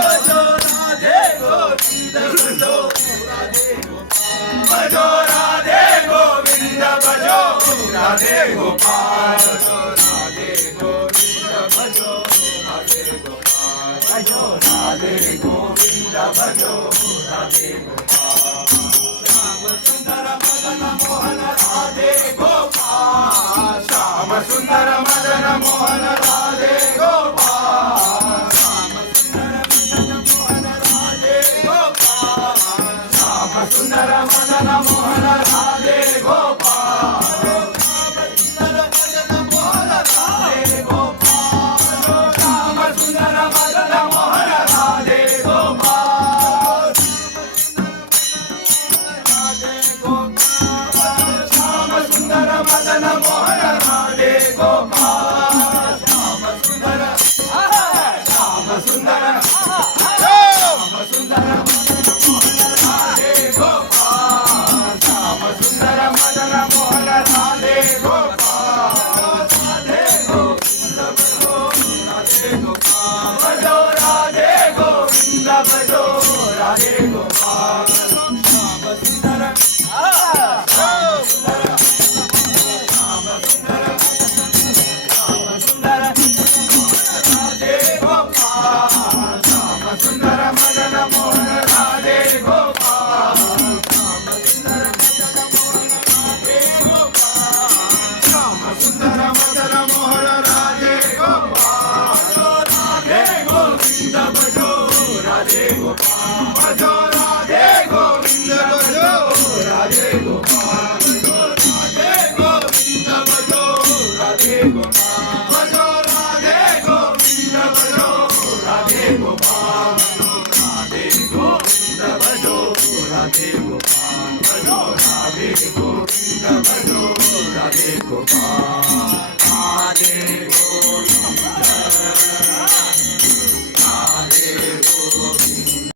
भजो राधे गोविंद भजो राधे गोपाल भजो राधे गोविंद भजो राधे गोपाल भजो राधे गोविंद भजो राधे गोपाल भजो राधे गोविंद भजो राधे गोपाल श्याम सुंदर मदन मोहन राधे गोपाल श्याम सुंदर मदन मोहन राधे गोपाल श्याम सुंदर मदन मोहन राधे गोपाल श्याम सुंदर मदन मोहन राधे गोपाल श्याम सुंदर मदन मोहन राधे गोपाल श्याम सुंदर श्याम सुंदर श्याम सुंदर राधे गोपाल श्याम सुंदर मदन मोहन राधे गोपाल राधे गोविंद भजो राधे गोविंद भजो राधे गोपाल श्याम सुंदर श्याम सुंदर श्याम सुंदर श्याम सुंदर राधे गोपाल श्याम सुंदर मदन मोहन राधे गोपाल श्याम सुंदर मदन मोहन राधे गोपाल श्याम सुंदर मदन मोहन राधे गोपाल राधे गोविंद भजो राधे गोपाल भजो राधे गोविंद भजो राधे गोपाल भजो राधे गोविंद भजो राधे गोपाल भजो राधे गोविंद भजो राधे गोपाल राधे गोविंद भजो राधे गोपाल भजो राधे गोविंद भजो राधे गोपाल राधे गोविंद